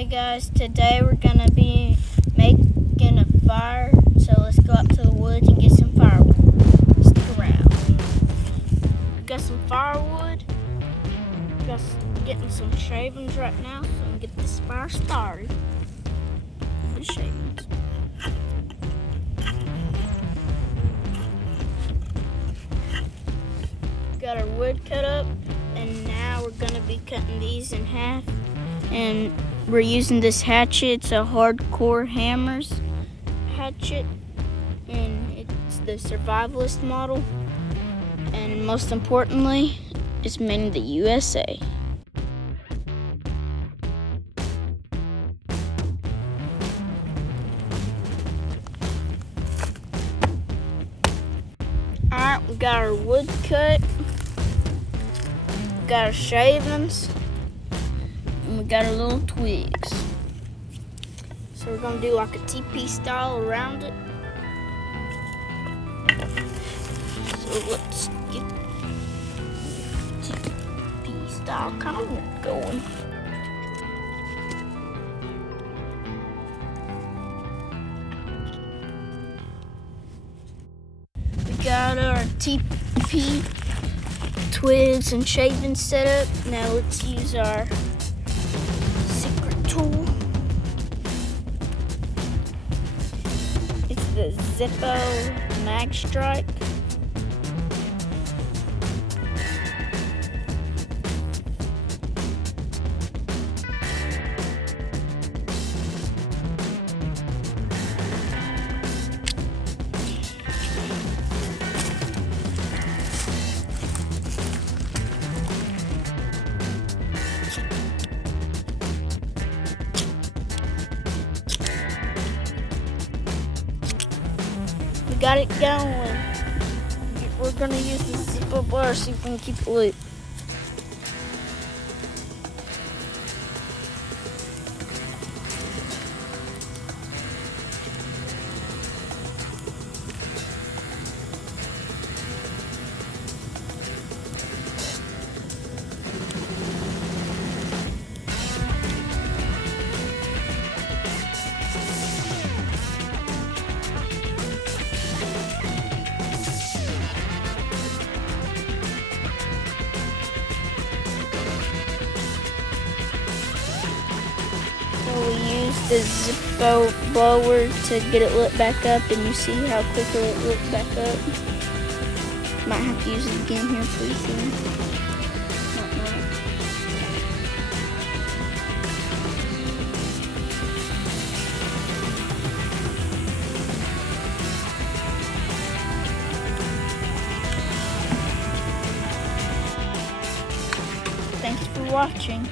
Hey guys, today we're gonna be making a fire, so let's go out to the woods and get some firewood. Stick around. We got some firewood. Getting some shavings right now, so we can get this fire started. The shavings. Got our wood cut up, and now we're gonna be cutting these in half. And we're using this hatchet. It's a hardcore hammers hatchet, and it's the survivalist model. And most importantly, it's made in the USA. Alright, we got our wood cut, we got our shavings, and we got our little twigs. So we're gonna do like a teepee style around it. So let's get teepee style kind of going. We got our teepee twigs and shavings set up. Now let's use our tool. It's the Zippo Mag Strike. Got it going. We're gonna use the Zippo bar so we can keep it lit. We use the Zippo blower to get it lit back up, and you see how quickly it lit back up. Might have to use it again here pretty soon. Thanks for watching.